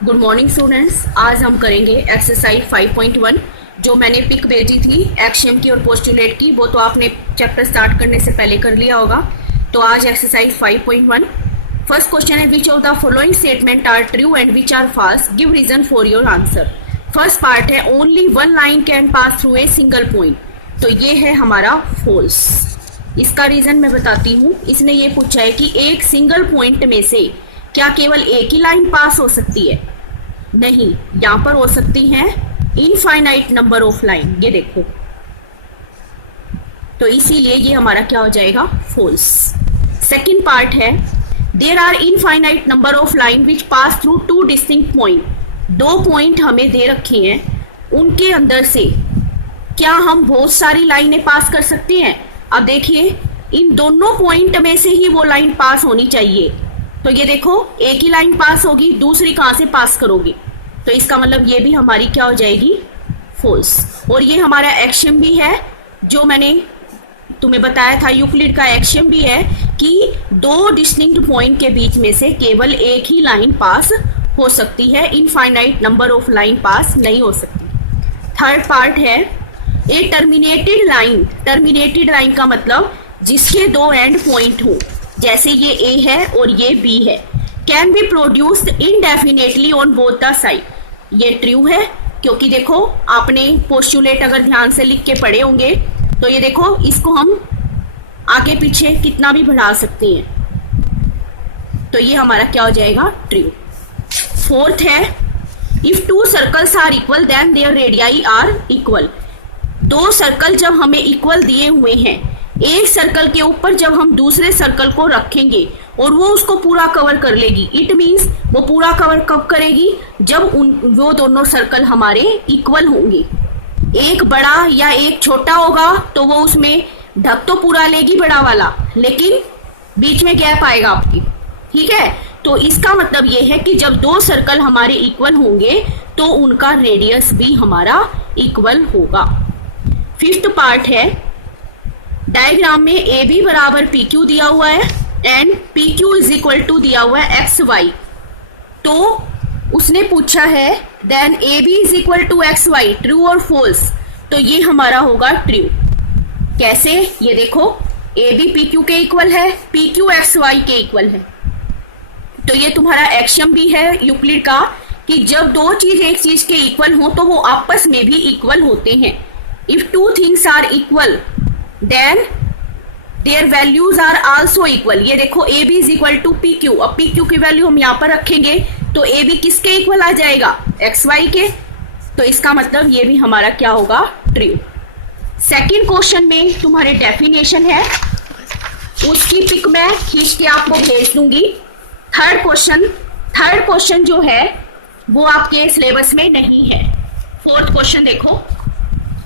Good morning students. आज हम करेंगे एक्सरसाइज 5.1 जो मैंने पिक भेजी थी एक्सियम की और पोस्टुलेट की, वो तो आपने चैप्टर स्टार्ट करने से पहले कर लिया होगा। तो आज एक्सरसाइज 5.1 फर्स्ट क्वेश्चन है, which of the following statement are true and which are false, give reason for your answer. First part है only one line can pass through a single point, तो ये है हमारा फॉल्स। इसका reason मैं बताती हूँ। इसने ये पूछा है कि एक सिंगल पॉइंट में से क्या केवल एक ही लाइन पास हो सकती है? नहीं, यहां पर हो सकती है इनफाइनाइट नंबर ऑफ लाइन, ये देखो। तो इसीलिए ये हमारा क्या हो जाएगा? फॉल्स। सेकंड पार्ट है, there are infinite number of line which pass through two distinct point. दो पॉइंट हमें दे रखे हैं, उनके अंदर से क्या हम बहुत सारी लाइनें पास कर सकते हैं? अब देखिए, इन दोनों पॉइंट में से ही वो लाइन पास होनी चाहिए। तो ये देखो, एक ही लाइन पास होगी, दूसरी कहां से पास करोगे? तो इसका मतलब ये भी हमारी क्या हो जाएगी? फॉल्स। और ये हमारा एक्सियम भी है, जो मैंने तुम्हें बताया था, यूक्लिड का एक्सियम भी है कि दो डिस्टिंक्ट पॉइंट के बीच में से केवल एक ही लाइन पास हो सकती है, इनफाइनाइट नंबर ऑफ लाइन पास नहीं हो सकती। थर्ड पार्ट है, ए टर्मिनेटेड लाइन। टर्मिनेटेड लाइन का मतलब जिसके दो एंड पॉइंट हो, जैसे ये ए है और ये बी है, can be produced indefinitely on both the side. ये ट्रू है, क्योंकि देखो आपने पोस्टुलेट अगर ध्यान से लिख के पढ़े होंगे तो ये देखो, इसको हम आगे पीछे कितना भी बढ़ा सकते हैं। तो ये हमारा क्या हो जाएगा? ट्रू। फोर्थ है, if two circles are equal then their radii are equal. दो सर्कल जब हमें इक्वल दिए हुए हैं, एक सर्कल के ऊपर जब हम दूसरे सर्कल को रखेंगे और वो उसको पूरा कवर कर लेगी, इट मीन्स वो पूरा कवर कब करेगी? जब वो दोनों सर्कल हमारे इक्वल होंगे। एक बड़ा या एक छोटा होगा तो वो उसमें ढक तो पूरा लेगी बड़ा वाला, लेकिन बीच में गैप आएगा आपकी, ठीक है? तो इसका मतलब ये है कि जब दो सर्कल हमारे इक्वल होंगे तो उनका रेडियस भी हमारा इक्वल होगा। फिफ्थ पार्ट है, डायग्राम में ए बी बराबर पी क्यू दिया हुआ है and P Q is equal to दिया हुआ है एक्स वाई। तो उसने पूछा है then A B is equal to X Y, true और फॉल्स? तो ये हमारा होगा ट्रू। कैसे? ये देखो, ए बी पी क्यू के इक्वल है, पी क्यू एक्स वाई के इक्वल है। तो ये तुम्हारा एक्सियम भी है यूक्लिड का कि जब दो चीज एक चीज के इक्वल हो तो वो आपस में भी इक्वल होते हैं। If two things are equal then their values are also equal. ये देखो, A B is equal to P Q. अब पी क्यू की वैल्यू हम यहाँ पर रखेंगे तो ए बी किसके इक्वल आ जाएगा? एक्स वाई के। तो इसका मतलब ये भी हमारा क्या होगा? ट्रू। सेकंड क्वेश्चन में तुम्हारे डेफिनेशन है, उसकी पिक मैं खींच के आपको भेज दूंगी। थर्ड क्वेश्चन जो है वो आपके सिलेबस में नहीं है। फोर्थ क्वेश्चन देखो,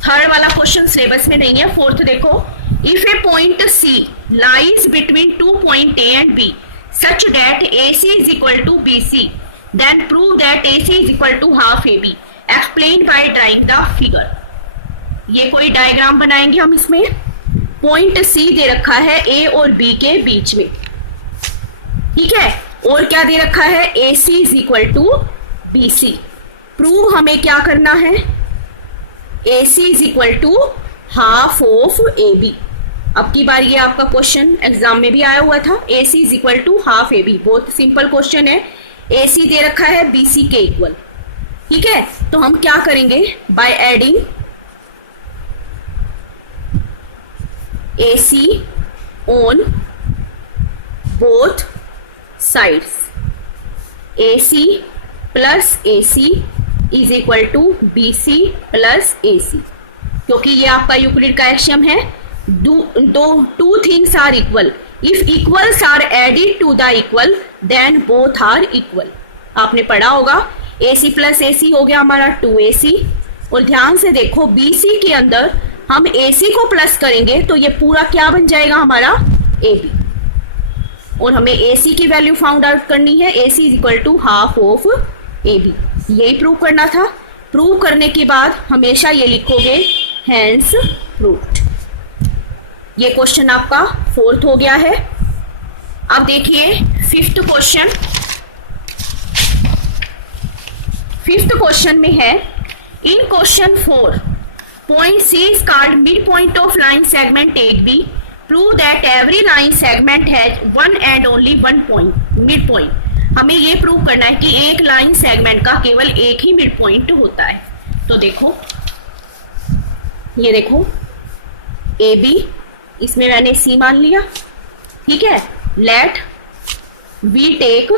थर्ड वाला क्वेश्चन सिलेबस में नहीं है। फोर्थ देखो, if a point C lies between two point A and B such that A C is equal to B C, then prove that A C is equal to half A B, explain by drawing the figure. ये कोई diagram बनाएंगे हम। इसमें point सी दे रखा है ए और B के बीच में, ठीक है? और क्या दे रखा है? A C is equal to B C. Prove हमें क्या करना है? A C is equal to half of A B. अब की बार ये आपका क्वेश्चन एग्जाम में भी आया हुआ था, A C is equal to half A B. बहुत सिंपल क्वेश्चन है। ए सी दे रखा है बी सी के इक्वल, ठीक है? तो हम क्या करेंगे? By adding A C on both sides, A C plus A C is equal to B C plus A C, क्योंकि ये आपका यूक्लिड का एक्सियम है, two things are equal, if equals are added to the equal then both are equal. आपने पढ़ा होगा, ए C plus A सी हो गया हमारा 2ac। और ध्यान से देखो, बी सी के अंदर हम ए सी को प्लस करेंगे तो ये पूरा क्या बन जाएगा हमारा? A B. और हमें ए सी की वैल्यू फाउंड आउट करनी है, A C is equal to half of A B. यही प्रूव करना था। प्रूव करने के बाद हमेशा ये लिखोगे हैंस प्रूव्ड। ये क्वेश्चन आपका फोर्थ हो गया है। अब देखिए फिफ्थ क्वेश्चन, फिफ्थ क्वेश्चन में है, in question 4 point C is called mid point of line segment 8B, prove that every line segment has one and only one point mid point. हमें ये प्रूव करना है कि एक लाइन सेगमेंट का केवल एक ही मिड पॉइंट होता है। तो देखो, ये देखो AB, इसमें मैंने C मान लिया, ठीक है। Let we take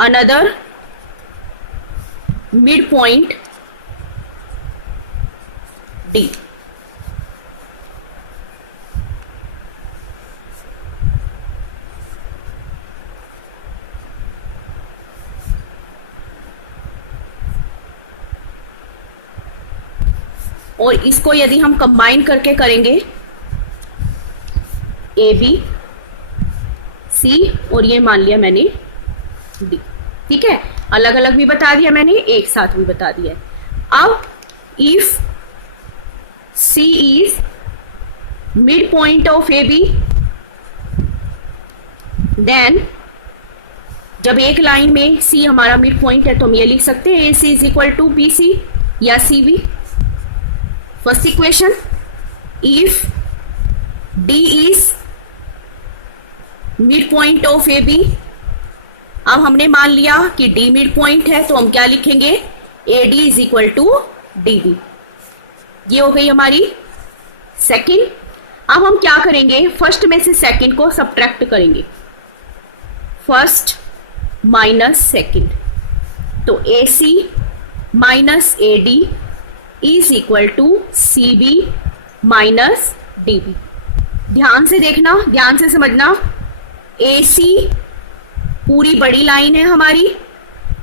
another mid point D। और इसको यदि हम कंबाइन करके करेंगे AB C और ये मान लिया मैंने D, ठीक है। अलग अलग भी बता दिया मैंने, एक साथ भी बता दिया। अब if C is mid point of AB, then जब एक लाइन में C हमारा मिड पॉइंट है तो हम ये लिख सकते हैं AC is equal to BC या CB। First equation, if D is mid point of AB, अब हमने मान लिया कि D मिड पॉइंट है तो हम क्या लिखेंगे, AD is equal to DB। ये हो गई हमारी सेकंड। अब हम क्या करेंगे, फर्स्ट में से सेकंड को सब्ट्रैक्ट करेंगे, फर्स्ट माइनस सेकंड, तो AC minus AD is equal to CB minus DB। ध्यान से देखना, ध्यान से समझना, AC पूरी बड़ी लाइन है हमारी,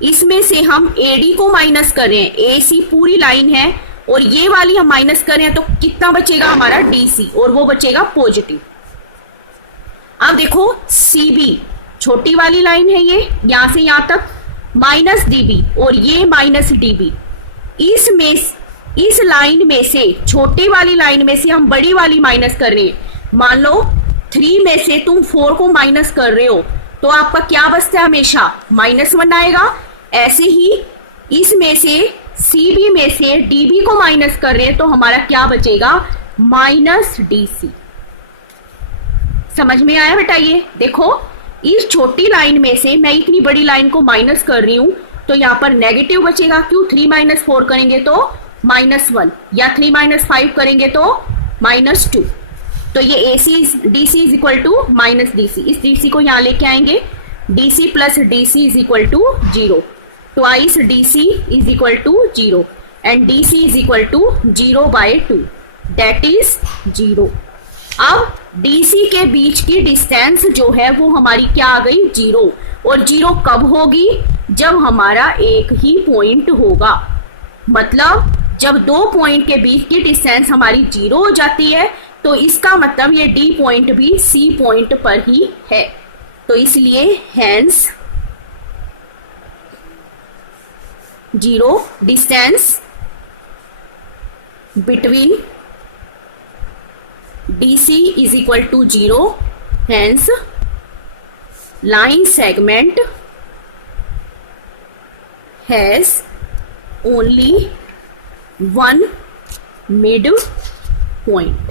इसमें से हम AD को माइनस कर रहे हैं। AC पूरी लाइन है और ये वाली हम माइनस कर रहे हैं, तो कितना बचेगा हमारा DC, और वो बचेगा पॉजिटिव। अब देखो CB छोटी वाली लाइन है, ये यहां से यहां तक माइनस DB और ये माइनस DB। इस लाइन में से, छोटी वाली लाइन में से हम बड़ी वाली माइनस कर रहे हैं। मान लो 3 में से तुम 4 को माइनस कर रहे हो तो आपका क्या बचता है, हमेशा -1 आएगा। ऐसे ही इसमें से CB में से DB को माइनस कर रहे हैं तो हमारा क्या बचेगा, -DC। समझ में आया बेटा? ये देखो, इस छोटी लाइन में से मैं इतनी बड़ी लाइन को माइनस कर रही हूं तो यहाँ पर नेगेटिव बचेगा। क्यों? 3 - 4 करेंगे तो -1, या 3 - 5 करेंगे तो -2। तो ये DC is equal to -DC। इस DC को यहाँ लेके आएंगे, DC plus DC is equal to 0, twice DC is equal to 0 and DC is equal to 0/2, that is 0। अब DC के बीच की डिस्टेंस जो है वो हमारी क्या आ गई, 0। और 0 कब होगी, जब हमारा एक ही पॉइंट होगा। मतलब जब 2 पॉइंट के बीच की डिस्टेंस हमारी 0 हो जाती है तो इसका मतलब ये D पॉइंट भी C पॉइंट पर ही है। तो इसलिए hence 0 distance between DC is equal to 0, hence line segment has only one mid point।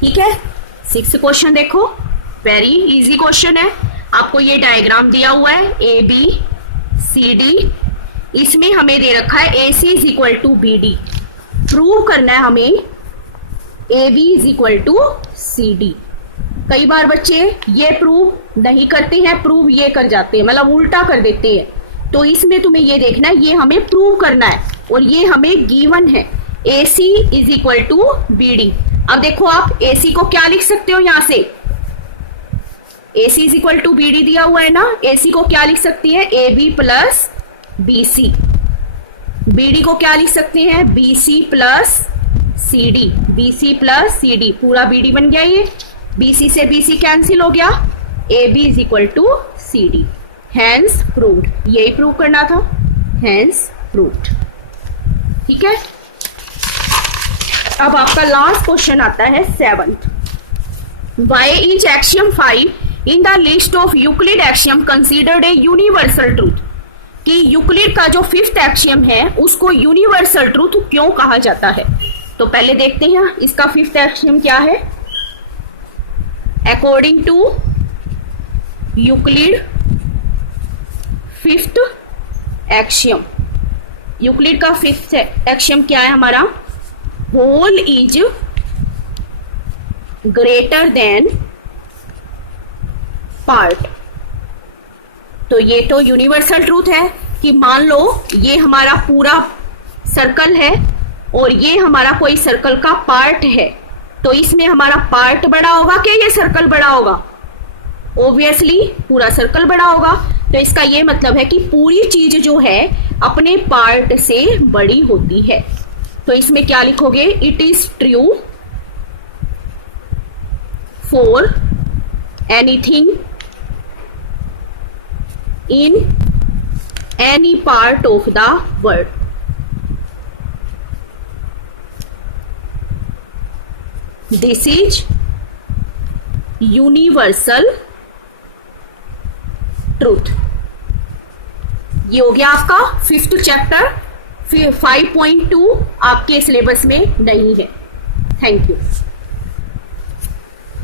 ठीक है। 6th क्वेश्चन देखो, वेरी इजी क्वेश्चन है। आपको ये डायग्राम दिया हुआ है ABCD, इसमें हमें दे रखा है AC is equal to BD। Prove करना है हमें AB is equal to CD। कई बार बच्चे ये प्रूव नहीं करते हैं, प्रूव ये कर जाते हैं, मतलब उल्टा कर देते हैं। तो इसमें तुम्हें ये देखना है, ये हमें प्रूव करना है और ये हमें गिवन है AC is equal to BD। अब देखो आप AC को क्या लिख सकते हो, यहां से AC is equal to BD दिया हुआ है ना, AC को क्या लिख सकती है, AB प्लस BC। BD को क्या लिख सकते हैं, BC plus CD, BC plus CD, पूरा BD बन गया। ये BC से BC कैंसिल हो गया, AB is equal to CD। Hence proved, यही प्रूव करना था, हैंस प्रूव्ड। ठीक है। अब आपका लास्ट क्वेश्चन आता है 7th। Why is axiom 5 in the list of Euclid axiom considered a universal truth, कि यूक्लिड का जो फिफ्थ एक्सियम है उसको यूनिवर्सल ट्रूथ क्यों कहा जाता है। तो पहले देखते हैं इसका फिफ्थ एक्सियम क्या है। According to Euclid fifth axiom, Euclid का फिफ्थ एक्सियम क्या है हमारा, whole is greater than part. तो ये तो यूनिवर्सल ट्रूथ है कि मान लो ये हमारा पूरा सर्कल है और ये हमारा कोई सर्कल का पार्ट है, तो इसमें हमारा पार्ट बड़ा होगा कि ये सर्कल बड़ा होगा, ऑब्वियसली पूरा सर्कल बड़ा होगा। तो इसका ये मतलब है कि पूरी चीज जो है अपने पार्ट से बड़ी होती है। तो इसमें क्या लिखोगे, it is true for anything in any part of the world. This is universal truth. ये हो गया आपका फिफ्थ चैप्टर। 5.2 आपके सिलेबस में नहीं है। Thank you.